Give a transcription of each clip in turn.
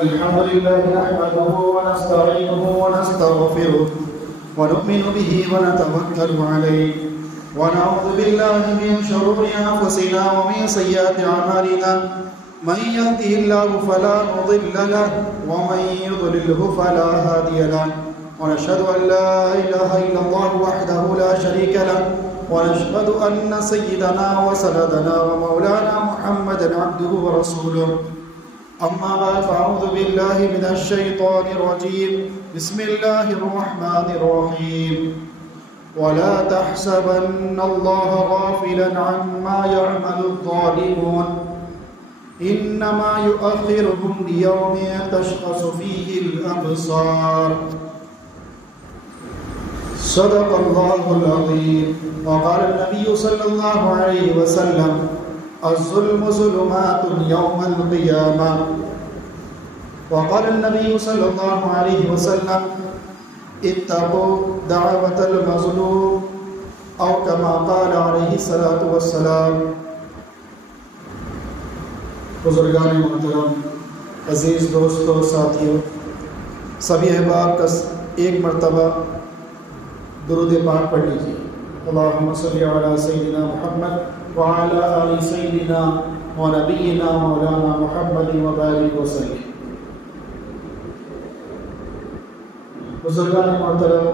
الحمد لله نحمده ونستعينه ونستغفره ونؤمن به ونتوكل عليه ونعوذ بالله من شرور أنفسنا ومن سيئات أعمالنا من يهده الله فلا مضل له ومن يضلله فلا هادي له ونشهد أن لا إله إلا الله وحده لا شريك له ونشهد أن سيدنا وسندنا ومولانا محمدا عبده ورسوله أما بعد فأعوذ بالله من الشيطان الرجيم بسم الله الرحمن الرحيم ولا تحسبن الله غافلا عما يعمل الظالمون إنما يؤخرهم ليوم تشخص فيه الأبصار صدق الله العظيم وقال النبي صلى الله عليه وسلم الظلم ظلمات يوم القيامة وقال النبي صلى الله عليه وسلم اتقوا دعوة المظلوم أو كما قال عليه الصلاة والسلام. بزرگان محترم، عزیز دوستو، ساتھیو، سبھی احباب کا ایک مرتبہ درود پاک پڑھ لیجیے. اللہم صلی علی سیدنا محمد وعلی آل سیدنا و نبینا مولانا محمد وبارک وسلم. بزرگان محترم،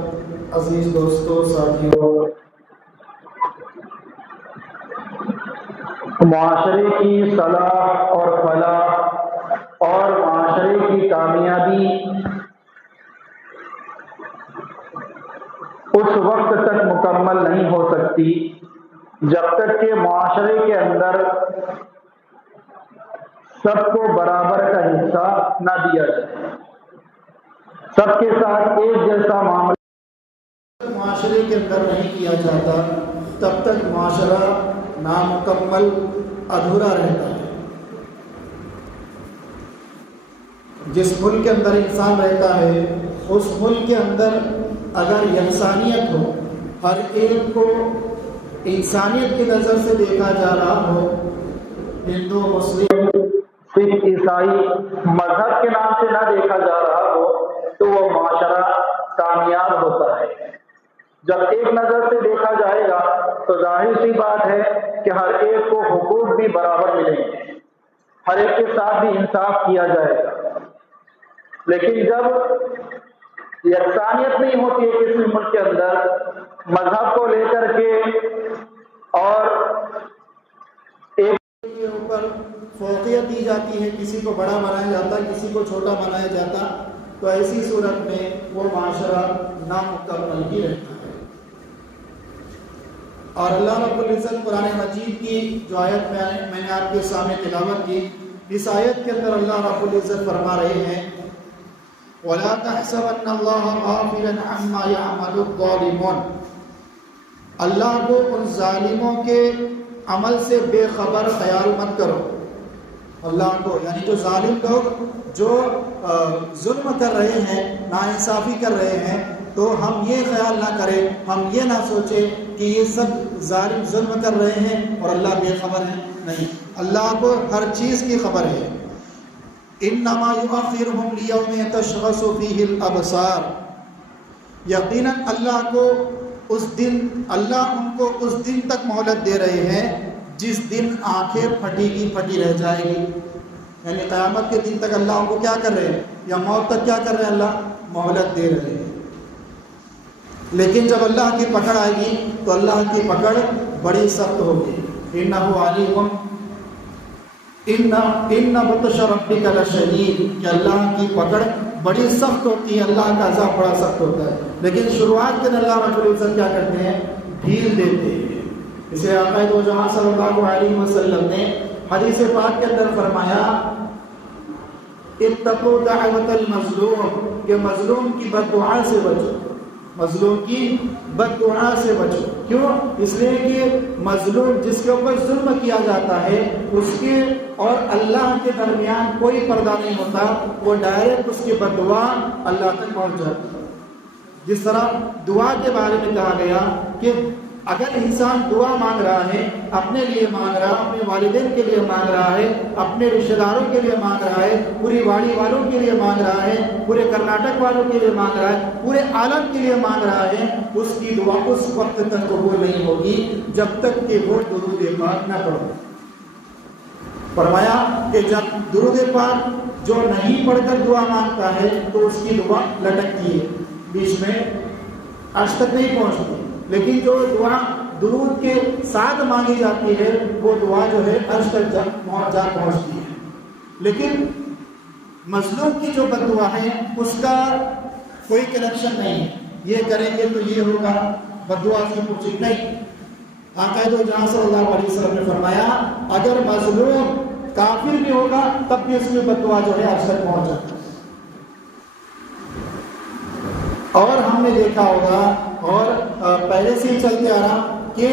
عزیز دوستو، ساتھیو، معاشرے کی صلاح اور فلاح اور معاشرے کی کامیابی اس وقت تک مکمل نہیں ہو سکتی جب تک کہ معاشرے کے اندر سب کو برابر کا حصہ نہ دیا جائے، سب کے ساتھ ایک جیسا معاملہ معاشرے کے اندر نہیں کیا جاتا تب تک معاشرہ نامکمل ادھورا رہتا ہے. جس ملک کے اندر انسان رہتا ہے اس ملک کے اندر اگر یکسانیت ہو، ہر ایک کو انسانیت کی نظر سے دیکھا جا رہا ہو، ہندو، مسلم، سکھ، عیسائی مذہب کے نام سے نہ دیکھا جا رہا ہو تو وہ معاشرہ کامیاب ہوتا ہے. جب ایک نظر سے دیکھا جائے گا تو ظاہر سی بات ہے کہ ہر ایک کو حقوق بھی برابر ملیں گے، ہر ایک کے ساتھ بھی انصاف کیا جائے گا. لیکن جب یکسانیت نہیں ہوتی ہے کسی ملک کے اندر مذہب کو لے کر کے اور ایک کے اوپر فوقیت دی جاتی ہے، کسی کو بڑا بنایا جاتا ہے، کسی کو چھوٹا بنایا جاتا، تو ایسی صورت میں وہ معاشرہ نامکمل ہی رہتا ہے. اور اللہ رب العزت قرآن مجید کی جو آیت میں نے آپ کے سامنے تلاوت کی، اس آیت کے اندر اللہ رب العزت فرما رہے ہیں وَلَا تَحْسَبَنَّ اللَّهَ غَافِلًا عَمَّا يَعْمَلُ الظَّالِمُونَ. اللہ کو ان ظالموں کے عمل سے بے خبر خیال مت کرو. اللہ کو یعنی جو ظالم لوگ جو ظلم کر رہے ہیں، ناانصافی کر رہے ہیں، تو ہم یہ خیال نہ کریں، ہم یہ نہ سوچیں کہ یہ سب ظالم ظلم کر رہے ہیں اور اللہ بے خبر ہے. نہیں، اللہ کو ہر چیز کی خبر ہے. انما یؤخرهم لیوم تشخص فیہ الابصار. یقیناً اللہ ان کو اس دن تک مہلت دے رہے ہیں جس دن آنکھیں پھٹی کی پھٹی رہ جائے گی. یعنی قیامت کے دن تک اللہ ان کو کیا کر رہے ہیں، یا موت تک کیا کر رہے ہیں، اللہ مہلت دے رہے ہیں. لیکن جب اللہ کی پکڑ آئے گی تو اللہ کی پکڑ بڑی سخت ہوگی. انہ علیم ان بطش ربک لشدید، کہ اللہ کی پکڑ بڑی سخت ہوتی ہے، اللہ کا عذاب بڑا سخت ہوتا ہے. لیکن شروعات کے دن اللہ رب العزت کیا کرتے ہیں، ڈھیل دیتے ہیں. اسے آقا دو جہاں صلی اللہ علیہ وسلم نے حدیث پاک کے اندر فرمایا اتقوا دعوت المظلوم، کہ مظلوم کی بد دعا سے بچو، مظلوم کی بد دعا سے بچو. کیوں؟ اس لیے کہ مظلوم جس کے اوپر ظلم کیا جاتا ہے اس کے اور اللہ کے درمیان کوئی پردہ نہیں ہوتا، وہ ڈائریکٹ اس کی بد دعا اللہ تک پہنچ جاتی ہے. جس طرح دعا کے بارے میں کہا گیا کہ اگر انسان دعا مانگ رہا ہے، اپنے لیے مانگ رہا ہے، اپنے والدین کے لیے مانگ رہا ہے، اپنے رشتہ داروں کے لیے مانگ رہا ہے، پوری واڑی والوں کے لیے مانگ رہا ہے، پورے کرناٹک والوں کے لیے مانگ رہا ہے، پورے عالم کے لیے مانگ رہا ہے، اس کی دعا اس وقت تک قبول نہیں ہوگی جب تک کہ وہ درود پاک نہ پڑھے۔ فرمایا کہ جب درود پاک جو نہیں پڑھ کر دعا مانگتا ہے تو اس کی دعا لٹکتی ہے، بیچ میں عرش تک نہیں پہنچتی، لیکن جو دعا درود کے ساتھ مانگی جاتی ہے وہ دعا جو ہے عرش تک جا پہنچتی ہے۔ لیکن مظلوم کی جو بد دعا ہے اس کا کوئی کنیکشن نہیں ہے، یہ کریں گے تو یہ ہوگا، بد دعا سے پوچھیں نہیں۔ آقا دو جہاں صلی اللہ علیہ وسلم نے فرمایا اگر مظلوم کافر بھی ہوگا تب بھی اس کی بد دعا جو ہے عرش تک پہنچ جاتی ہے۔ اور ہم نے دیکھا ہوگا اور پہلے سے ہی چلتے آ رہا کہ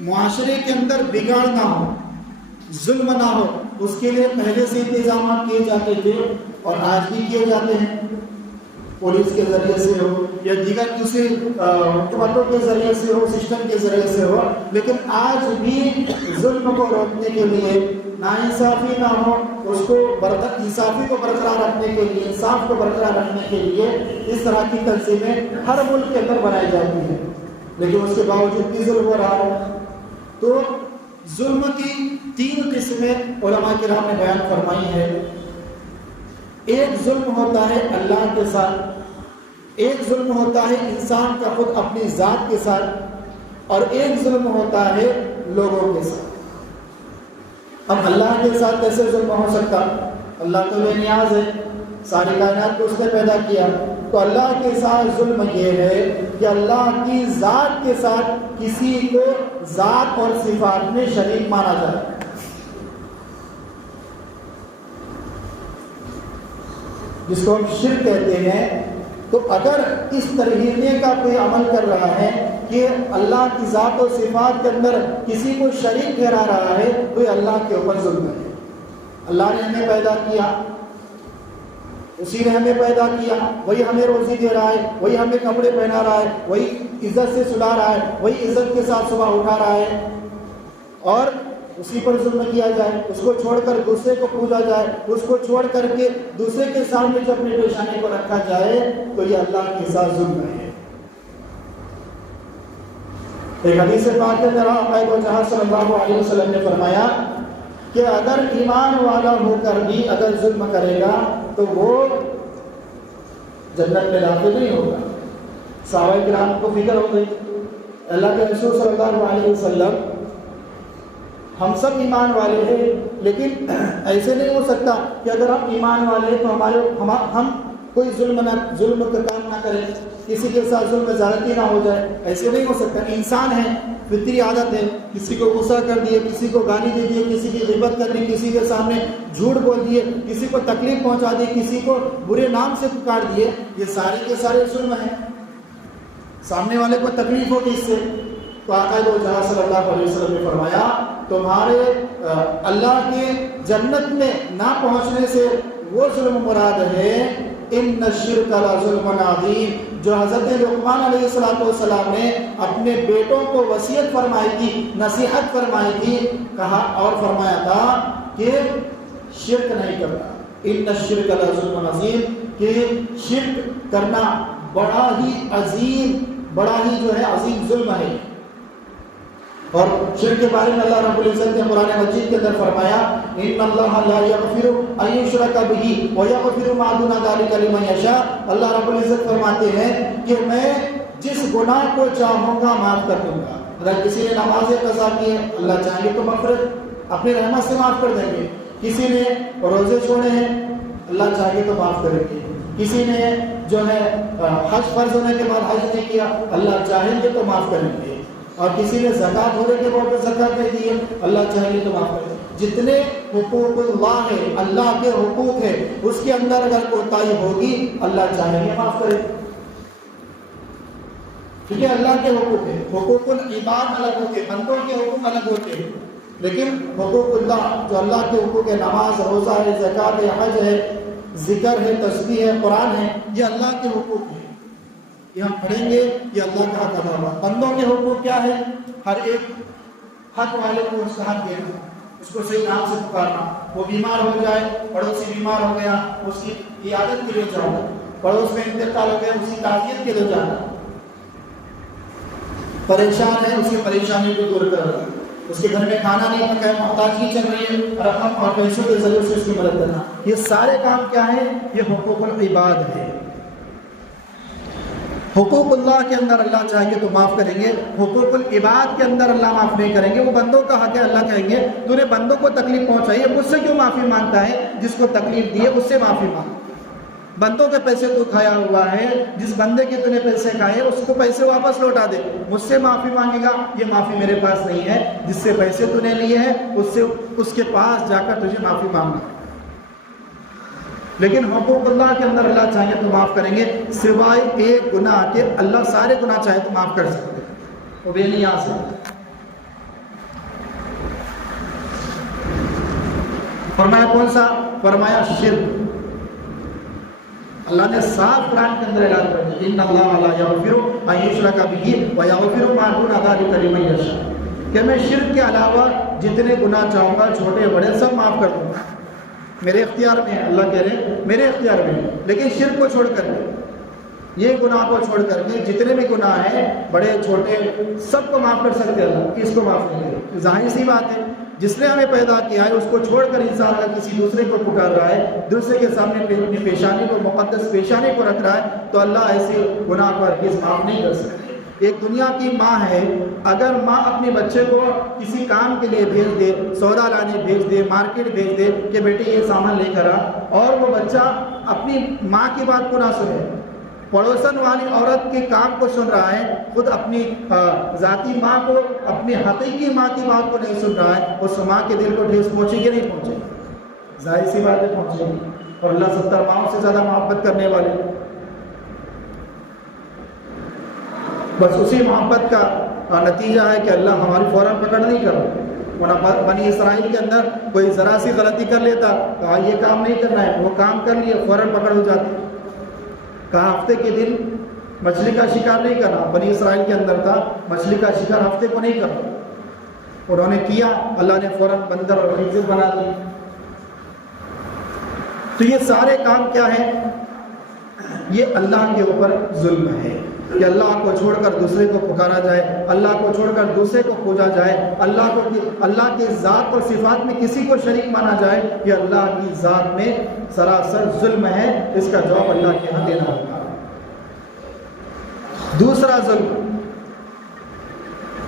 معاشرے کے اندر بگاڑ نہ ہو، ظلم نہ ہو، اس کے لیے پہلے سے انتظامات کیے جاتے تھے اور آج بھی کیے جاتے ہیں، پولیس کے ذریعے سے ہو یا دیگر دوسری حکومتوں کے ذریعے سے ہو، سسٹم کے ذریعے سے ہو، لیکن آج بھی ظلم کو روکنے کے لیے، ناانصافی نہ ہو، اس کو انصافی کو برقرار رکھنے کے لیے، انصاف کو برقرار رکھنے کے لیے اس طرح کی تنظیمیں ہر ملک کے اندر بنائی جاتی ہیں، لیکن اس کے باوجود بھی ظلم ہو رہا ہے۔ تو ظلم کی 3 قسمیں علماء کرام نے بیان فرمائی ہے۔ ایک ظلم ہوتا ہے اللہ کے ساتھ، ایک ظلم ہوتا ہے انسان کا خود اپنی ذات کے ساتھ، اور ایک ظلم ہوتا ہے لوگوں کے ساتھ۔ اب اللہ کے ساتھ کیسے ظلم ہو سکتا؟ اللہ تو بے نیاز ہے، ساری کائنات کو اس نے پیدا کیا، تو اللہ کے ساتھ ظلم یہ ہے کہ اللہ کی ذات کے ساتھ کسی کو ذات اور صفات میں شریک مانا جائے۔ جس کو ہم شرک کہتے ہیں، تو اگر اس طریقے کا کوئی عمل کر رہا ہے کہ اللہ کی ذات و صفات کے اندر کسی کو شریک ٹھہرا رہا ہے تو یہ اللہ کے اوپر ظلم ہے۔ اللہ نے ہمیں پیدا کیا، اسی نے ہمیں پیدا کیا، وہی ہمیں روزی دے رہا ہے، وہی ہمیں کپڑے پہنا رہا ہے، وہی عزت سے سلا رہا ہے، وہی عزت کے ساتھ صبح اٹھا رہا ہے، اور اسی پر ظلم کیا جائے، اس کو چھوڑ کر دوسرے کو پوجا جائے، اس کو چھوڑ کر کے دوسرے کے سامنے جو اپنی پیشانی کو رکھا جائے تو یہ اللہ کے ساتھ ظلم ہے۔ ایک حدیث پاک کے اندر آقا دو جہاں صلی اللہ علیہ وسلم نے فرمایا کہ اگر ایمان والا ہو کر بھی اگر ظلم کرے گا تو وہ جنت میں داخل نہیں ہوگا۔ صحابہ کرام کو فکر ہو گئی، اللہ کے رسول صلی اللہ علیہ وسلم ہم سب ایمان والے ہیں، لیکن ایسے نہیں ہو سکتا کہ اگر ہم ایمان والے ہیں تو ہم کوئی ظلم کا کام نہ کریں، کسی کے ساتھ ظلم زیادتی نہ ہو جائے، ایسے نہیں ہو سکتا۔ انسان ہے، فطری عادت ہے، کسی کو غصہ کر دیے، کسی کو گالی دے دیے، کسی کی غیبت کر دی، کسی کے سامنے جھوٹ بول دیے، کسی کو تکلیف پہنچا دی، کسی کو برے نام سے پکار دیے، یہ سارے کے سارے ظلم ہیں، سامنے والے کو تکلیف ہوگی اس سے۔ تو آقا دو جہاں صلی اللہ علیہ وسلم نے فرمایا تمہارے اللہ کے جنت میں نہ پہنچنے سے وہ ظلم مراد ہے ان الشرک لظلم عظیم، جو حضرت لقمان علیہ السلام نے اپنے بیٹوں کو وصیت فرمائی تھی، نصیحت فرمائی تھی، کہا اور فرمایا تھا کہ شرک نہیں کرنا، ان الشرک لظلم عظیم، کہ شرک کرنا بڑا ہی عظیم، بڑا ہی جو ہے عظیم ظلم ہے۔ اور شرک کے بارے میں اللہ رب العزت نے قرآن مجید کے اندر فرمایا ان اللہ لا یغفر ان یشرک بہ ویغفر ما دون ذلک لمن یشاء۔ اللہ رب العزت فرماتے ہیں کہ میں جس گناہ کو چاہوں گا معاف کر دوں گا۔ اگر کسی نے نماز قضا کی ہے، اللہ چاہے تو مغفرت اپنی رحمت سے معاف کر دیں گے۔ کسی نے روزے چھوڑے ہیں، اللہ چاہے تو معاف کریں گے۔ کسی نے جو ہے حج فرض ہونے کے بعد حج نہیں کیا، اللہ چاہیں گے تو معاف کریں گے۔ اور کسی نے زکوٰۃ ہونے کے بعد زکوٰۃ نہیں دی ہے، اللہ چاہیں گے تو معاف کریں گے۔ جتنے حقوق اللہ ہے، اللہ کے حقوق ہے، اس کے اندر اگر کوتاہی ہوگی اللہ چاہیں گے معاف کریں گے۔ ٹھیک ہے، اللہ کے حقوق ہے، حقوق العباد الگ ہوتے ہیں، بندوں کے حقوق الگ ہوتے ہیں، لیکن حقوق اللہ جو اللہ کے حقوق ہے، نماز، روزہ ہے، زکوٰۃ ہے، حج ہے، ذکر ہے، تسبیح ہے، قرآن ہے، یہ اللہ کے حقوق ہیں۔ یہ ہم پڑھیں گے، یہ اللہ کا حق ادا ہوا۔ بندوں کے حقوق کیا ہے؟ ہر ایک حق والے کو اس کا حق دینا، اس کو صحیح نام سے پکارنا۔ وہ بیمار ہو جائے، پڑوسی بیمار ہو گیا، اس کی عیادت کے لیے جانا، پڑوس میں انتقال ہو گیا، اس کی تعزیت کے لیے جانا، پریشان ہے اس کی پریشانی کو دور کرنا، اس کے گھر میں کھانا نہیں پکا ہے، محتاجی چل رہی ہے، رقم اور پیسوں کے ذریعے سے اس کی مدد کرنا۔ یہ سارے کام کیا ہے؟ یہ حقوق العباد ہے۔ حقوق اللہ کے اندر اللہ چاہیں گے تو معاف کریں گے، حقوق العباد کے اندر اللہ معاف نہیں کریں گے۔ وہ بندوں کا حق ہے، اللہ کہیں گے تو نے بندوں کو تکلیف پہنچائی ہے، مجھ سے کیوں معافی مانگتا ہے؟ جس کو تکلیف دی ہے اس سے معافی مانگ۔ بندوں کے پیسے تو کھایا ہوا ہے، جس بندے کے تو نے پیسے کھائے اس کو پیسے واپس لوٹا دے، مجھ سے معافی مانگے گا، یہ معافی میرے پاس نہیں ہے۔ جس سے پیسے تو نے لیے ہیں اس کے پاس جا کر تجھے معافی مانگنا۔ لیکن حقوق اللہ کے اندر اللہ چاہے تو معاف کریں گے، سوائے ایک گناہ کے اللہ سارے گناہ چاہے تو معاف کر سکتے ہیں، وہ بے نیاز ہے۔ فرمایا کون سا؟ فرمایا شرک۔ اللہ نے صاف قرآن کے اندر اعلان کر دیا، ان اللہ لا یغفر ان یشرک بہ ویغفر ما دون ذلک لمن یشاء، کہ میں شرک کے علاوہ جتنے گناہ چاہوں گا چھوٹے بڑے سب معاف کر دوں گا، میرے اختیار میں ہے۔ اللہ کہہ رہے ہیں میرے اختیار میں ہے، لیکن شرک کو چھوڑ کر کے، یہ گناہ کو چھوڑ کر کے جتنے بھی گناہ ہیں بڑے چھوٹے سب کو معاف کر سکتے ہیں اللہ، اس کو معاف نہیں کرے۔ ظاہر سی بات ہے، جس نے ہمیں پیدا کیا ہے اس کو چھوڑ کر انسان اگر کسی دوسرے کو پکار رہا ہے، دوسرے کے سامنے اپنی پیشانی کو، مقدس پیشانی کو رکھ رہا ہے، تو اللہ ایسے گناہ کو ہرگز معاف نہیں کر سکتے۔ ایک دنیا کی ماں ہے، اگر ماں اپنے بچے کو کسی کام کے لیے بھیج دے، سودا لانے بھیج دے، مارکیٹ بھیج دے کہ بیٹے یہ سامان لے کر آ، اور وہ بچہ اپنی ماں کی بات کو نہ سنے، پڑوسن والی عورت کے کام کو سن رہا ہے، خود اپنی ذاتی ماں کو، اپنی حقیقی ماں کی بات کو نہیں سن رہا ہے، اس ماں کے دل کو ٹھیس پہنچے گی نہیں پہنچے گی؟ ظاہر سی بات ہے پہنچے گی۔ اور اللہ 70 ماؤں سے زیادہ محبت کرنے والے، بس اسی محبت کا نتیجہ ہے کہ اللہ ہماری فوراً پکڑ نہیں کر رہا۔ بنی اسرائیل کے اندر کوئی ذرا سی غلطی کر لیتا، کہا یہ کام نہیں کرنا ہے، وہ کام کر لیے فوراً پکڑ ہو جاتی۔ کہا ہفتے کے دن مچھلی کا شکار نہیں کرنا، بنی اسرائیل کے اندر تھا مچھلی کا شکار ہفتے کو نہیں کرنا، انہوں نے کیا، اللہ نے فوراً بندر اور خنزیر بنا دی۔ تو یہ سارے کام کیا ہے؟ یہ اللہ کے اوپر ظلم ہے کہ اللہ کو چھوڑ کر دوسرے کو پکارا جائے، اللہ کو چھوڑ کر دوسرے کو پوجا جائے، اللہ کی ذات اور صفات میں کسی کو شریک مانا جائے، یہ اللہ کی ذات میں سراسر ظلم ہے۔ اس کا جواب اللہ کے ہاں دینا ہوگا۔ دوسرا ظلم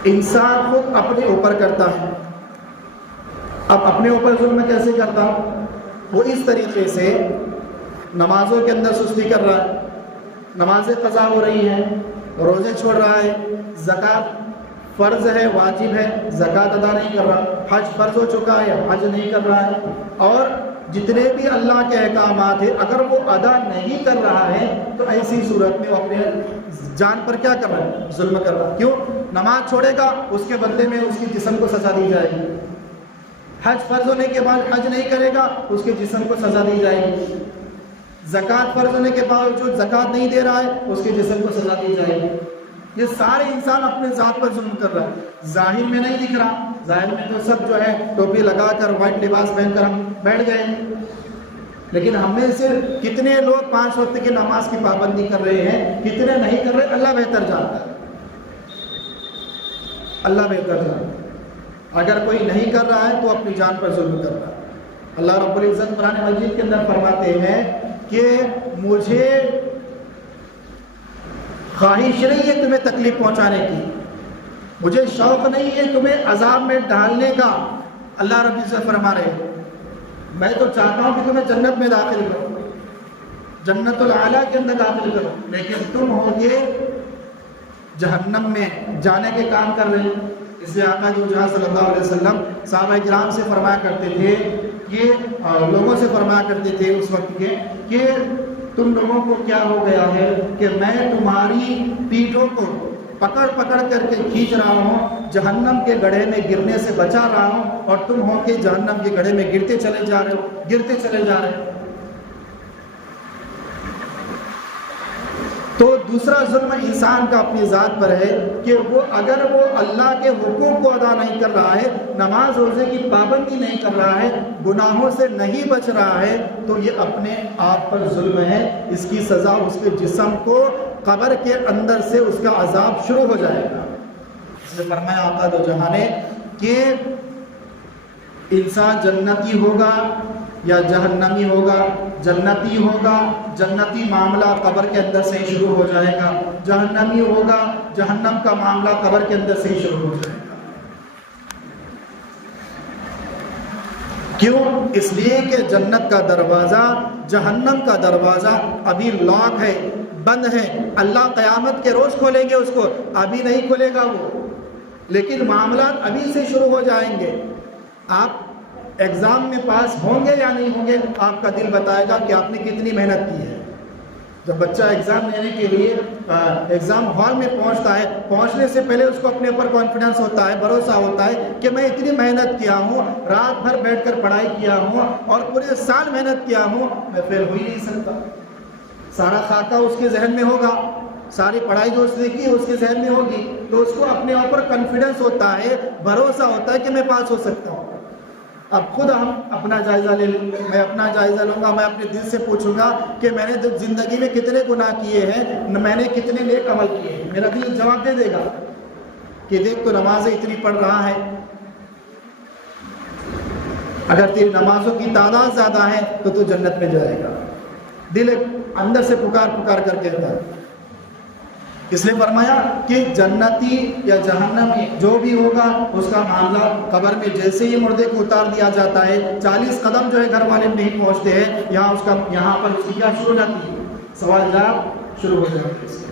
انسان خود اپنے اوپر کرتا ہے۔ اب اپنے اوپر ظلم کیسے کرتا؟ وہ اس طریقے سے نمازوں کے اندر سستی کر رہا ہے، نمازیں قضا ہو رہی ہیں، روزے چھوڑ رہا ہے، زکوٰۃ فرض ہے، واجب ہے، زکوٰۃ ادا نہیں کر رہا، حج فرض ہو چکا ہے، حج نہیں کر رہا ہے، اور جتنے بھی اللہ کے احکامات ہیں اگر وہ ادا نہیں کر رہا ہے تو ایسی صورت میں وہ اپنے جان پر کیا کر رہا ہے؟ ظلم کر رہا ہے۔ کیوں؟ نماز چھوڑے گا اس کے بدلے میں اس کی جسم کو سزا دی جائے گی، حج فرض ہونے کے بعد حج نہیں کرے گا اس کے جسم کو سزا دی جائے گی، زکوٰۃ فرض ہونے کے باوجود زکوٰۃ نہیں دے رہا ہے اس کے جسم کو سزا دی جائے گی۔ یہ سارے انسان اپنے ذات پر ظلم کر رہا ہے، ظاہر میں نہیں دکھ رہا، ظاہر میں تو سب جو ہے ٹوپی لگا کر وائٹ لباس پہن کر ہم بیٹھ گئے، لیکن ہم میں سے کتنے لوگ 5 وقت کی نماز کی پابندی کر رہے ہیں، کتنے نہیں کر رہے، اللہ بہتر جانتا ہے، اللہ بہتر جانتا ہے۔ اگر کوئی نہیں کر رہا ہے تو اپنی جان پر ظلم کر رہا ہے۔ اللہ رب العزت قرآن مجید کے اندر فرماتے ہیں کہ مجھے خواہش نہیں ہے تمہیں تکلیف پہنچانے کی، مجھے شوق نہیں ہے تمہیں عذاب میں ڈالنے کا۔ اللہ رب العزت فرما رہے ہیں میں تو چاہتا ہوں کہ تمہیں جنت میں داخل کرو، جنت العالیٰ کے اندر داخل کرو، لیکن تم ہو گے جہنم میں جانے کے کام کر رہے ہیں۔ اس لیے آقا جو جہاں صلی اللہ علیہ وسلم صحابہ کرام سے فرمایا کرتے تھے کہ لوگوں سے فرمایا کرتے تھے اس وقت کے کہ تم لوگوں کو کیا ہو گیا ہے کہ میں تمہاری پیٹھوں کو پکڑ پکڑ کر کے کھینچ رہا ہوں، جہنم کے گڑھے میں گرنے سے بچا رہا ہوں، اور تم ہو کے جہنم کے گڑھے میں گرتے چلے جا رہے ہو، گرتے چلے جا رہے ہو۔ تو دوسرا ظلم انسان کا اپنی ذات پر ہے کہ اگر وہ اللہ کے حقوق کو ادا نہیں کر رہا ہے، نماز روزے کی پابندی نہیں کر رہا ہے، گناہوں سے نہیں بچ رہا ہے، تو یہ اپنے آپ پر ظلم ہے۔ اس کی سزا اس کے جسم کو قبر کے اندر سے اس کا عذاب شروع ہو جائے گا۔ اس نے فرمایا آقا دو جہاں نے کہ انسان جنتی ہوگا یا جہنمی ہوگا۔ جنتی ہوگا، جنتی معاملہ قبر کے اندر سے ہی شروع ہو جائے گا، جہنمی ہوگا، جہنم کا معاملہ قبر کے اندر سے ہی شروع ہو جائے گا۔ کیوں؟ اس لیے کہ جنت کا دروازہ، جہنم کا دروازہ ابھی لاک ہے، بند ہے۔ اللہ قیامت کے روز کھولیں گے اس کو، ابھی نہیں کھولے گا وہ، لیکن معاملات ابھی سے شروع ہو جائیں گے۔ آپ ایگزام میں پاس ہوں گے یا نہیں ہوں گے، آپ کا دل بتائے گا کہ آپ نے کتنی محنت کی ہے۔ جب بچہ ایگزام لینے کے لیے ایگزام ہال میں پہنچتا ہے، پہنچنے سے پہلے اس کو اپنے اوپر کانفیڈنس ہوتا ہے، بھروسہ ہوتا ہے کہ میں اتنی محنت کیا ہوں، رات بھر بیٹھ کر پڑھائی کیا ہوں اور پورے سال محنت کیا ہوں، میں فیل ہو ہی نہیں سکتا۔ سارا خاکہ اس کے ذہن میں ہوگا، ساری پڑھائی جو اس نے کی اس کے ذہن میں ہوگی، تو اس کو اپنے اوپر کانفیڈنس ہوتا ہے، بھروسہ ہوتا ہے کہ میں پاس ہو سکتا ہوں۔ اب خود ہم اپنا جائزہ لے لیں، میں اپنا جائزہ لوں گا، میں اپنے دل سے پوچھوں گا کہ میں نے زندگی میں کتنے گناہ کیے ہیں، میں نے کتنے نیک عمل کیے ہیں۔ میرا دل جواب دے دے گا کہ دیکھ تو نمازیں اتنی پڑھ رہا ہے، اگر تیری نمازوں کی تعداد زیادہ ہے تو تو جنت میں جائے گا۔ دل اندر سے پکار کر کہتا ہے۔ اس نے فرمایا کہ جنتی یا جہنمی جو بھی ہوگا اس کا معاملہ قبر میں جیسے ہی مردے کو اتار دیا جاتا ہے، 40 قدم جو ہے گھر والے نہیں پہنچتے ہیں، یہاں پر اس کی کیا شروع ہو جاتی ہے؟ سوال جواب شروع ہو جاتے ہیں۔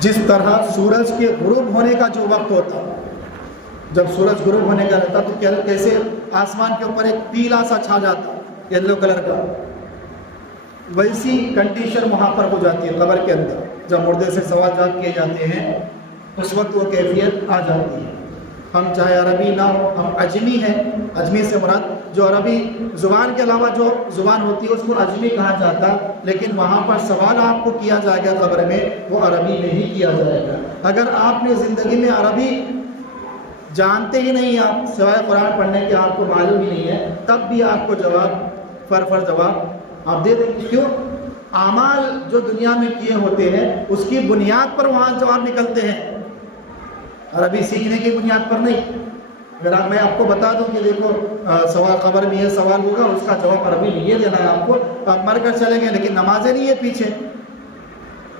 جس طرح سورج کے غروب ہونے کا جو وقت ہوتا ہے، جب سورج غروب ہونے کا رہتا تو کیسے آسمان کے اوپر ایک پیلا سا چھا جاتا یلو کلر کا، ویسی کنڈیشن وہاں پر ہو جاتی ہے قبر کے اندر۔ جب مردے سے سوال جواب کیے جاتے ہیں اس وقت وہ کیفیت آ جاتی ہے۔ ہم چاہے عربی نہ ہو، ہم عجمی ہیں، عجمی سے مراد جو عربی زبان کے علاوہ جو زبان ہوتی ہے اس کو عجمی کہا جاتا، لیکن وہاں پر سوال آپ کو کیا جائے گا قبر میں، وہ عربی میں ہی کیا جائے گا۔ اگر آپ نے زندگی میں عربی جانتے ہی نہیں، آپ سوائے قرآن پڑھنے کے آپ کو معلوم ہی نہیں ہے، تب بھی آپ کو جواب فر جواب آپ دے دیں گے۔ کیوں؟ اعمال جو دنیا میں کیے ہوتے ہیں اس کی بنیاد پر وہاں جواب نکلتے ہیں، عربی سیکھنے کی بنیاد پر نہیں۔ اگر میں آپ کو بتا دوں کہ دیکھو سوال قبر میں یہ سوال ہوگا، اس کا جواب عربی میں یہ دینا ہے آپ کو، آپ مر کر چلیں گے لیکن نمازیں نہیں ہے پیچھے،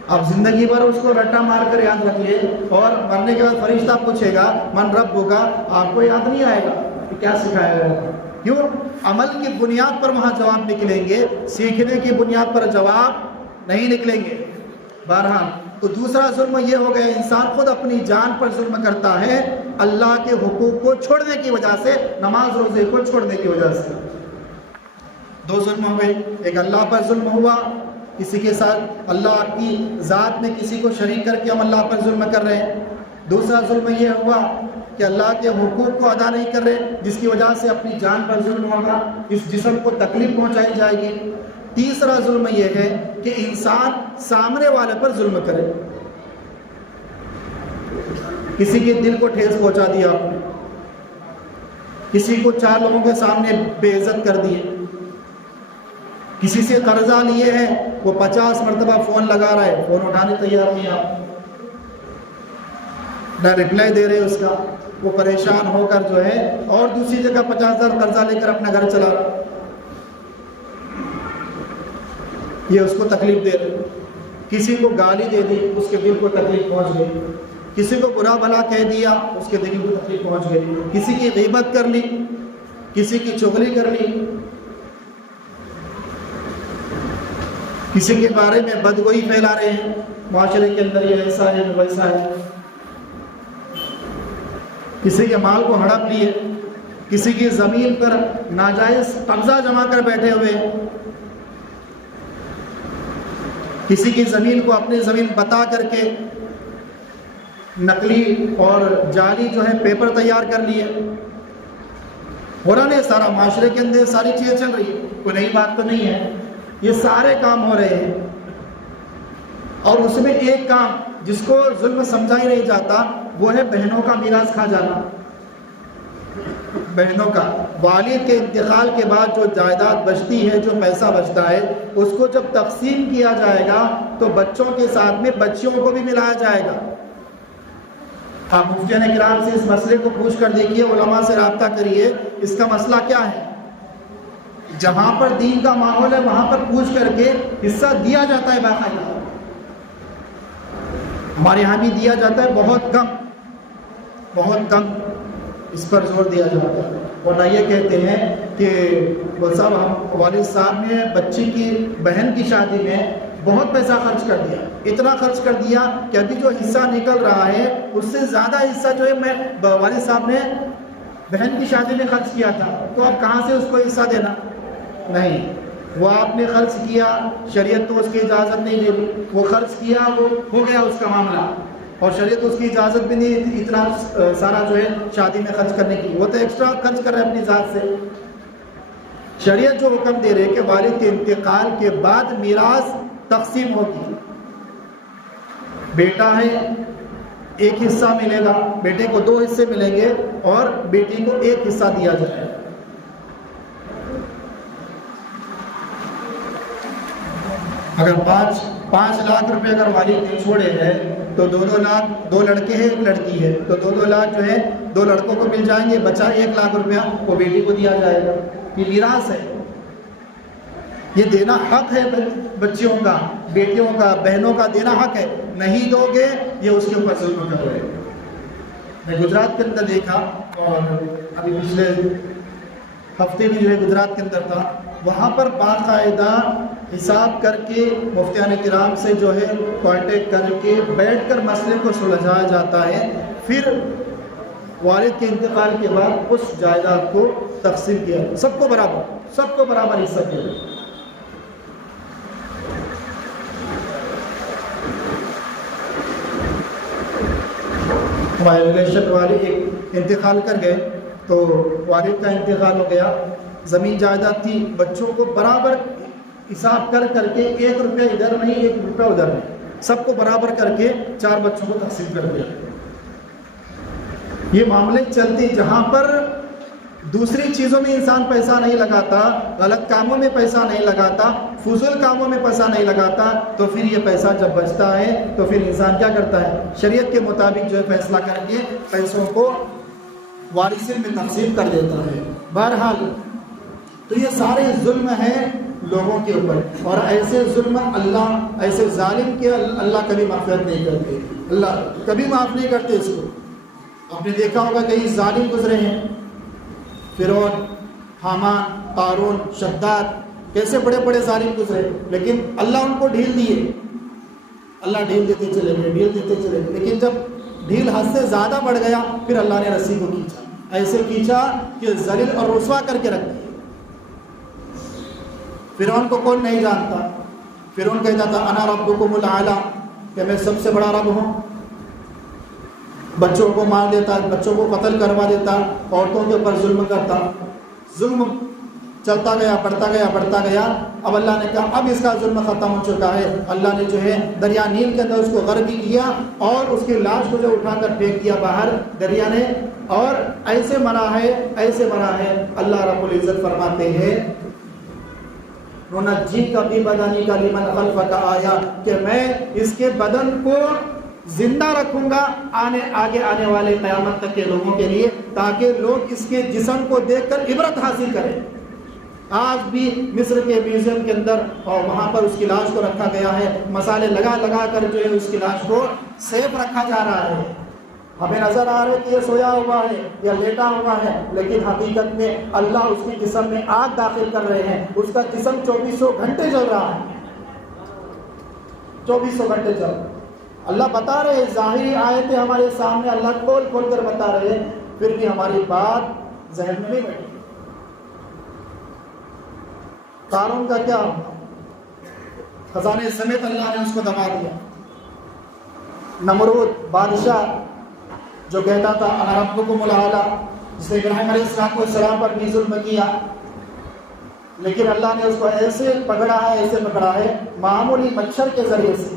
آپ زندگی بھر اس کو رٹا مار کر یاد رکھیے، اور مرنے کے بعد فرشتہ پوچھے گا من رب ہوگا، آپ کو یاد نہیں آئے گا کہ کیا سکھایا گیا۔ کیوں؟ عمل کی بنیاد پر وہاں جواب نکلیں گے، سیکھنے کی بنیاد پر جواب نہیں نکلیں گے۔ بہرحال تو دوسرا ظلم یہ ہو گیا، انسان خود اپنی جان پر ظلم کرتا ہے اللہ کے حقوق کو چھوڑنے کی وجہ سے، نماز روزے کو چھوڑنے کی وجہ سے۔ دو ظلم ہوئے، ایک اللہ پر ظلم ہوا، کسی کے ساتھ اللہ کی ذات میں کسی کو شریک کر کے ہم اللہ پر ظلم کر رہے ہیں۔ دوسرا ظلم یہ ہوا کہ اللہ کے حقوق کو ادا نہیں کر رہے، جس کی وجہ سے اپنی جان پر ظلم ہوگا، اس جسم کو تکلیف پہنچائی جائے گی۔ تیسرا ظلم یہ ہے کہ انسان سامنے والے پر ظلم کرے، کسی کے دل کو ٹھیس پہنچا دیا آپ نے، کسی کو 4 لوگوں کے سامنے بے عزت کر دیے، کسی سے قرضہ لیے ہیں، وہ 50 مرتبہ فون لگا رہا ہے، فون اٹھانے تیار نہیں، آپ نہ رپلائی دے رہے اس کا، وہ پریشان ہو کر جو ہے اور دوسری جگہ 50,000 قرضہ لے کر اپنا گھر چلا رہا، یہ اس کو تکلیف دے رہے۔ کسی کو گالی دے دی، اس کے دل کو تکلیف پہنچ گئی، کسی کو برا بھلا کہہ دیا، اس کے دل کو تکلیف پہنچ گئی، کسی کی غیبت کر لی، کسی کی چغلی کر لی، کسی کے بارے میں بدگوئی پھیلا رہے ہیں، معاشرے کے اندر یہ ایسا ہے ویسا ہے، کسی کے مال کو ہڑپ لیے، کسی کی زمین پر ناجائز قبضہ جما کر بیٹھے ہوئے، کسی کی زمین کو اپنی زمین بتا کر کے نقلی اور جعلی جو ہے پیپر تیار کر لیے، ہو رہا نہیں سارا معاشرے کے اندر ساری چیزیں چل رہی ہے، کوئی نئی بات تو نہیں ہے، یہ سارے کام ہو رہے ہیں۔ اور اس میں ایک کام جس کو ظلم سمجھا ہی نہیں جاتا وہ ہے بہنوں کا میراث کھا جانا. بہنوں کا والد کے انتقال کے بعد جو جائیداد بچتی ہے، جو پیسہ بچتا ہے، اس کو جب تقسیم کیا جائے گا تو بچوں کے ساتھ میں بچیوں کو بھی ملایا جائے گا. آپ مفتیان کرام سے اس مسئلے کو پوچھ کر دیکھیے، علماء سے رابطہ کریے، اس کا مسئلہ کیا ہے. جہاں پر دین کا ماحول ہے وہاں پر پوچھ کر کے حصہ دیا جاتا ہے باقاعدہ. ہمارے یہاں بھی دیا جاتا ہے، بہت کم، بہت کم اس پر زور دیا جاتا ہے. ورنہ یہ کہتے ہیں کہ وہ صاحب ہم والد صاحب نے بچی کی بہن کی شادی میں بہت پیسہ خرچ کر دیا، اتنا خرچ کر دیا کہ ابھی جو حصہ نکل رہا ہے اس سے زیادہ حصہ جو ہے میں والد صاحب نے بہن کی شادی میں خرچ کیا تھا، تو اب کہاں سے اس کو حصہ دینا؟ نہیں، وہ آپ نے خرچ کیا، شریعت تو اس کی اجازت نہیں دے رہی، وہ خرچ کیا، وہ ہو گیا اس کا معاملہ، اور شریعت اس کی اجازت بھی نہیں اتنا سارا جو ہے شادی میں خرچ کرنے کی، وہ تو ایکسٹرا خرچ کر رہے ہیں اپنی ذات سے. شریعت جو حکم دے رہے کہ والد کے انتقال کے بعد میراث تقسیم ہوگی. بیٹا ہے ایک حصہ ملے گا، بیٹے کو 2 حصے ملیں گے اور بیٹی کو 1 حصہ دیا جائے گا. اگر 5 لاکھ روپے اگر والد نے چھوڑے ہیں تو 2 لاکھ، 2 لڑکے ہیں 1 لڑکی ہے، تو 2 لاکھ جو ہے 2 لڑکوں کو مل جائیں گے، بچا 1 لاکھ روپیہ وہ بیٹی کو دیا جائے گا. یہ میراث ہے، یہ دینا حق ہے بچیوں کا، بیٹیوں کا، بہنوں کا دینا حق ہے. نہیں دو گے یہ اس کے اوپر ظلم کر رہے. میں گجرات کے اندر دیکھا، اور ابھی پچھلے ہفتے بھی جو ہے گجرات کے اندر تھا، وہاں پر باقاعدہ حساب کر کے مفتیان کرام سے جو ہے کانٹیکٹ کر کے بیٹھ کر مسئلے کو سلجھایا جاتا ہے. پھر والد کے انتقال کے بعد اس جائیداد کو تقسیم کیا، سب کو برابر حصہ دیا. ہمارے ریلیشن والے ایک انتقال کر گئے، تو والد کا انتقال ہو گیا، زمین جائیداد تھی، بچوں کو برابر حساب کر کے 1 روپیہ ادھر نہیں 1 روپیہ ادھر نہیں، سب کو برابر کر کے 4 بچوں کو تقسیم کر دیا. یہ معاملے چلتے، جہاں پر دوسری چیزوں میں انسان پیسہ نہیں لگاتا، غلط کاموں میں پیسہ نہیں لگاتا، فضول کاموں میں پیسہ نہیں لگاتا، تو پھر یہ پیسہ جب بچتا ہے تو پھر انسان کیا کرتا ہے؟ شریعت کے مطابق جو ہے فیصلہ کر کے پیسوں کو وارثین میں تقسیم کر دیتا ہے. بہرحال تو یہ سارے ظلم ہیں لوگوں کے اوپر، اور ایسے ظلم اللہ، ایسے ظالم کے اللہ کبھی معافیت نہیں کرتے، اللہ کبھی معاف نہیں کرتے اس کو. آپ نے دیکھا ہوگا کئی ظالم گزرے ہیں، فرعون، حامان، قارون، شداد، کیسے بڑے بڑے ظالم گزرے، لیکن اللہ ان کو ڈھیل دیے، اللہ ڈھیل دیتے چلے گئے، لیکن جب ڈھیل حد سے زیادہ بڑھ گیا پھر اللہ نے رسی کو کھینچا، ایسے کھینچا کہ ذلیل اور رسوا کر کے رکھ دیا. فرعون کو کون نہیں جانتا؟ فرعون کہتا تھا انا ربکم الاعلی، کہ میں سب سے بڑا رب ہوں. بچوں کو مار دیتا، بچوں کو قتل کروا دیتا، عورتوں کے اوپر ظلم کرتا. ظلم چلتا گیا، بڑھتا گیا. اب اللہ نے کہا اب اس کا ظلم ختم ہو چکا ہے. اللہ نے جو ہے دریا نیل کے اندر اس کو غرق کیا، اور اس کی لاش کو جو اٹھا کر پھینک دیا باہر دریا نے، اور ایسے مرا ہے. اللہ رب العزت فرماتے ہیں ننجیک ببدنک لمن خلفک آیا، کہ میں اس کے بدن کو زندہ رکھوں گا آگے آنے والے قیامت تک کے لوگوں کے لیے، تاکہ لوگ اس کے جسم کو دیکھ کر عبرت حاصل کریں. آج بھی مصر کے میوزیم کے اندر اور وہاں پر اس کی لاش کو رکھا گیا ہے، مسالے لگا کر جو ہے اس کی لاش کو سیف رکھا جا رہا ہے. ہمیں نظر آ رہا ہے کہ یہ سویا ہوا ہے یا لیٹا ہوا ہے، لیکن حقیقت میں اللہ اس کے جسم میں آگ داخل کر رہے ہیں. اس کا جسم 2400 گھنٹے جل رہا ہے، 2400 گھنٹے جل رہا ہے. اللہ بتا رہے ہیں، ظاہری آیتیں ہمارے سامنے اللہ کھول کر بتا رہے ہیں، پھر بھی ہماری بات ذہن میں نہیں بیٹھی. قارون کا کیا خزانے سمیت اللہ نے اس کو دبا دیا. نمرود بادشاہ جو کہتا تھا انا ربکم الاعلی، جس نے ابراہیم علیہ السلام پر بھی ظلم کیا، لیکن اللہ نے اس کو ایسے پکڑا ہے معمولی مچھر کے ذریعے سے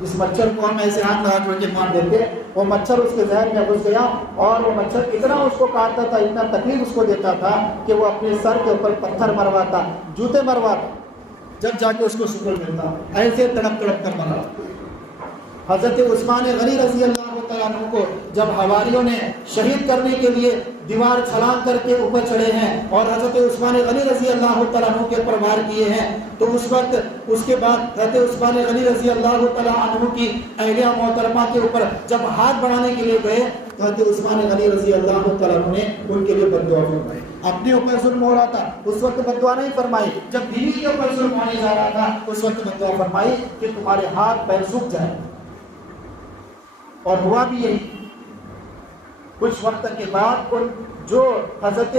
جس مچھر کو ہم ایسے ہاتھ لگا کے مار دیتے، وہ مچھر اس کے ذہن میں گھس گیا اور وہ مچھر اتنا اس کو کاٹتا تھا، اتنا تکلیف اس کو دیتا تھا کہ وہ اپنے سر کے اوپر پتھر مرواتا، جوتے مرواتا، جب جا کے اس کو سکون ملتا، ایسے تڑپ تڑپ کر مرا۔ حضرت عثمان غنی رضی اللہ تعالیٰ عنہ کو جب حواریوں نے شہید کرنے کے لیے دیوار چھلانگ کر کے اوپر چڑھے ہیں اور حضرت عثمان غنی رضی اللہ تعالیٰ عنہ کے اوپر وار کیے ہیں، تو اس وقت اس کے بعد حضرت عثمان غنی رضی اللہ تعالیٰ عنہ کی اہلیہ محترمہ کے اوپر جب ہاتھ بڑھانے کے لیے گئے تو حضرت عثمان غنی رضی اللہ تعالیٰ عنہ نے ان کے لیے بد دعا فرمائی۔ اپنے اوپر ظلم ہو رہا تھا اس وقت بد دعا نہیں فرمائی، جب بیوی کے اوپر ظلم ہونے جا رہا تھا اس وقت بد دعا فرمائی کہ تمہارے ہاتھ پیر سوکھ جائیں، اور ہوا بھی یہی۔ کچھ وقت کے بعد جو حضرت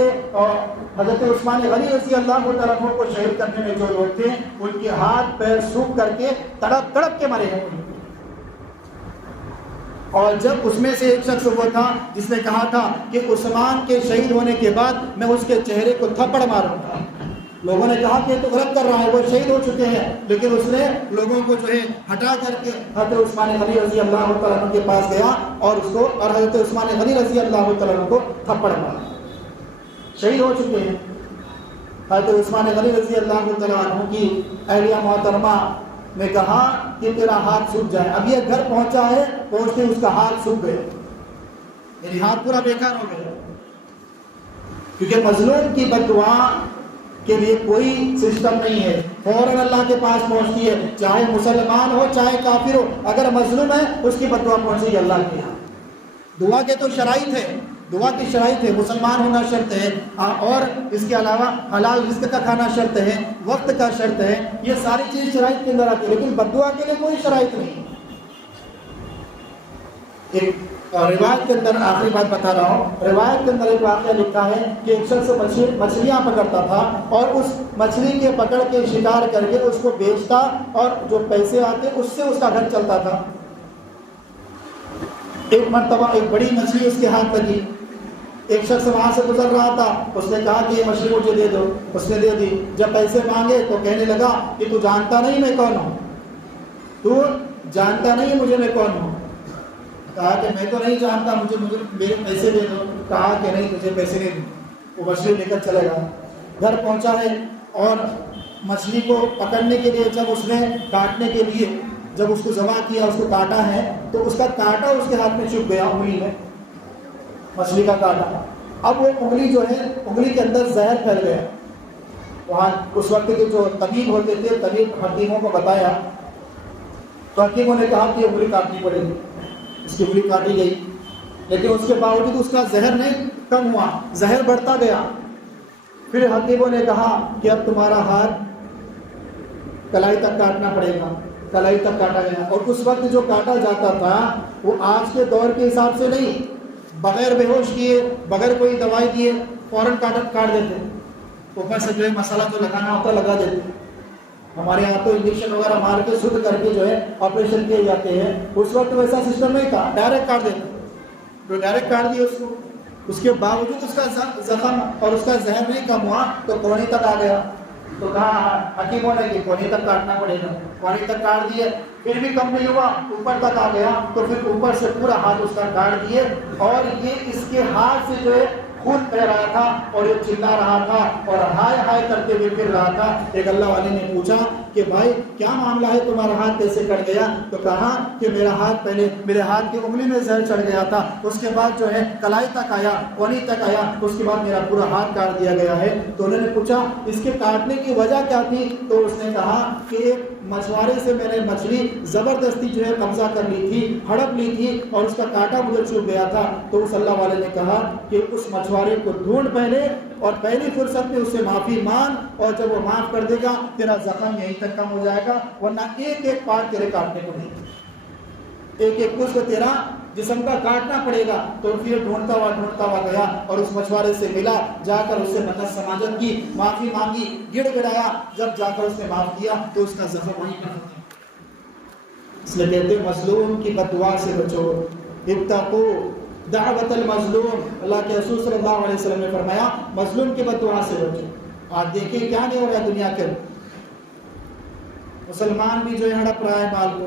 عثمان غنی رضی اللہ تعالیٰ عنہ کو شہید کرنے میں جو لوگ تھے ان کے ہاتھ پیر سوکھ کر کے تڑپ تڑپ کے مرے ہیں۔ اور جب اس میں سے ایک شخص وہ تھا جس نے کہا تھا کہ عثمان کے شہید ہونے کے بعد میں اس کے چہرے کو تھپڑ ماروں گا، لوگوں نے کہا کہ یہ تو غلط کر رہا ہے، وہ شہید ہو چکے ہیں، لیکن اس نے لوگوں کو جو ہے ہٹا کر کے حضرت عثمان غنی رضی اللہ تعالیٰ عنہ کے پاس گیا اور اس کو اور حضرت عثمان غنی رضی اللہ تعالیٰ عنہ کو تھپڑ مارا، شہید ہو چکے ہیں۔ حضرت عثمان غنی رضی اللہ تعالیٰ عنہ کی اہلیہ محترمہ نے کہا کہ تیرا ہاتھ سوکھ جائے، اب یہ گھر پہنچا ہے، پہنچتے اس کا ہاتھ سوکھ گئے، یعنی ہاتھ پورا بیکار ہو گیا، کیونکہ مظلوم کی بد دعا کے لیے کوئی سسٹم نہیں ہے، فوراً اللہ کے پاس پہنچتی ہے، چاہے مسلمان ہو چاہے کافر ہو، اگر مظلوم ہے اس کی بد دعا پہنچے گی اللہ کے یہاں۔ دعا کے تو شرائط ہے، دعا کی شرائط ہے، مسلمان ہونا شرط ہے، اور اس کے علاوہ حلال رزق کا کھانا شرط ہے، وقت کا شرط ہے، یہ ساری چیز شرائط کے اندر آتی ہے، لیکن بد دعا کے لیے کوئی شرائط نہیں۔ ایک روایت کے اندر آخری بات بتا رہا ہوں، روایت کے اندر ایک واقعہ لکھا ہے کہ ایک شخص مچھلیاں پکڑتا تھا اور اس مچھلی کے پکڑ کے شکار کر کے اس کو بیچتا اور جو پیسے آتے اس سے اس کا گھر چلتا تھا۔ ایک مرتبہ ایک بڑی مچھلی اس کے ہاتھ لگی، ایک شخص وہاں سے گزر رہا تھا، اس نے کہا کہ یہ مچھلی مجھے دے دو، اس نے دے دی۔ جب پیسے مانگے تو کہنے لگا کہ تو جانتا نہیں میں کون ہوں، تو جانتا نہیں مجھے میں کون ہوں۔ کہا کہ میں تو نہیں جانتا، مجھے میرے پیسے دے دو۔ کہا کہ نہیں تجھے پیسے نہیں دوں۔ وہ مچھلی لے کر چلے گا، گھر پہنچا ہے اور مچھلی کو پکڑنے کے لیے جب اس نے کاٹنے کے لیے جب اس کو ذبح کیا، اس کو کاٹا ہے تو اس کا کانٹا اس کے ہاتھ میں چبھ گیا، انگلی میں مچھلی کا کانٹا۔ اب وہ انگلی جو ہے انگلی کے اندر زہر پھیل گیا۔ وہاں اس وقت کے جو طبیب ہوتے تھے، طبیب حکیموں کو بتایا تو حکیموں نے کہا کہ انگلی کاٹنی پڑے گی۔ اس کی انگلی کاٹی گئی، لیکن اس کے باوجود اس کا زہر نہیں کم ہوا، زہر بڑھتا گیا۔ پھر حکیموں نے کہا کہ اب تمہارا ہاتھ کلائی تک کاٹنا پڑے گا۔ کلائی تک کاٹا گیا، اور اس وقت جو کاٹا جاتا تھا وہ آج کے دور کے حساب سے نہیں، بغیر بے ہوش کیے، بغیر کوئی دوائی دیے فوراً کاٹ دیتے، اوپر سے جو ہے مسالہ تو لگانا ہوتا لگا دیتے۔ ہمارے یہاں تو انجیکشن وغیرہ مار کے شدھ کر کے جو ہے آپریشن کیے جاتے ہیں، اس وقت ویسا سسٹم نہیں تھا، ڈائریکٹ کاٹ دیتے، جو ڈائریکٹ کاٹ دیا اس کو، اس کے باوجود اس کا زخم اور اس کا زہر نہیں کم ہوا تو کونی تک آ گیا۔ تو کہا حکیموں نے کہ کونی تک کاٹنا پڑے گا، کونی تک کاٹ دیے، پھر بھی کم نہیں ہوا، اوپر تک آ گیا، تو پھر اوپر سے پورا ہاتھ اس کا کاٹ دیے، اور یہ اس کے ہاتھ سے جو ہے خون بہ رہا تھا اور یہ چلا رہا تھا اور ہائے ہائے کرتے ہوئے پھر رہا تھا۔ ایک اللہ والے نے پوچھا کہ بھائی کیا معاملہ ہے، تمہارا ہاتھ کیسے کٹ گیا؟ تو کہا کہ میرا ہاتھ پہلے میرے ہاتھ کی انگلی میں زہر چڑھ گیا تھا، اس کے بعد جو ہے کلائی تک آیا، کونی تک آیا، اس کے بعد میرا پورا ہاتھ کاٹ دیا گیا ہے۔ تو انہوں نے پوچھا اس کے کاٹنے کی وجہ کیا تھی؟ تو اس نے کہا کہ ایک مچھوارے سے میں نے مچھلی زبردستی جو ہے قبضہ کر لی تھی، ہڑپ لی تھی، اور اس کا کانٹا مجھے چبھ گیا تھا۔ تو اس اللہ والے نے کہا کہ اس مچھوارے کو ڈھونڈ پہلے اور پہلی فرصت میں اس سے معافی مانگ، اور جب وہ معاف کر دے گا تیرا زخم یہیں تک کم ہو جائے گا، ورنہ ایک ایک پارٹ تیرے کاٹنے کو نہیں، ایک ایک کچھ تیرا جسم کا کاٹنا پڑے گا۔ تو پھر ڈھونڈتا ہوا گیا اور اس مچھوارے سے ملا، جا کر اس سے منت سماجت کی، معافی مانگی، گڑ گڑایا، جب جا کر اس نے معاف کیا تو اس کا زخم وہیں پر ختم۔ اس لیے کہتے ہیں مظلوم کی بد دعا سے بچو، اتقو دعوت المظلوم۔ اللہ کے رسول صلی اللہ علیہ وسلم نے فرمایا مظلوم کی بد دعا سے بچو۔ آج دیکھیں کیا نہیں ہو رہا ہے دنیا کے، مسلمان بھی جو ہے ہڑپ رہا ہے مال کو،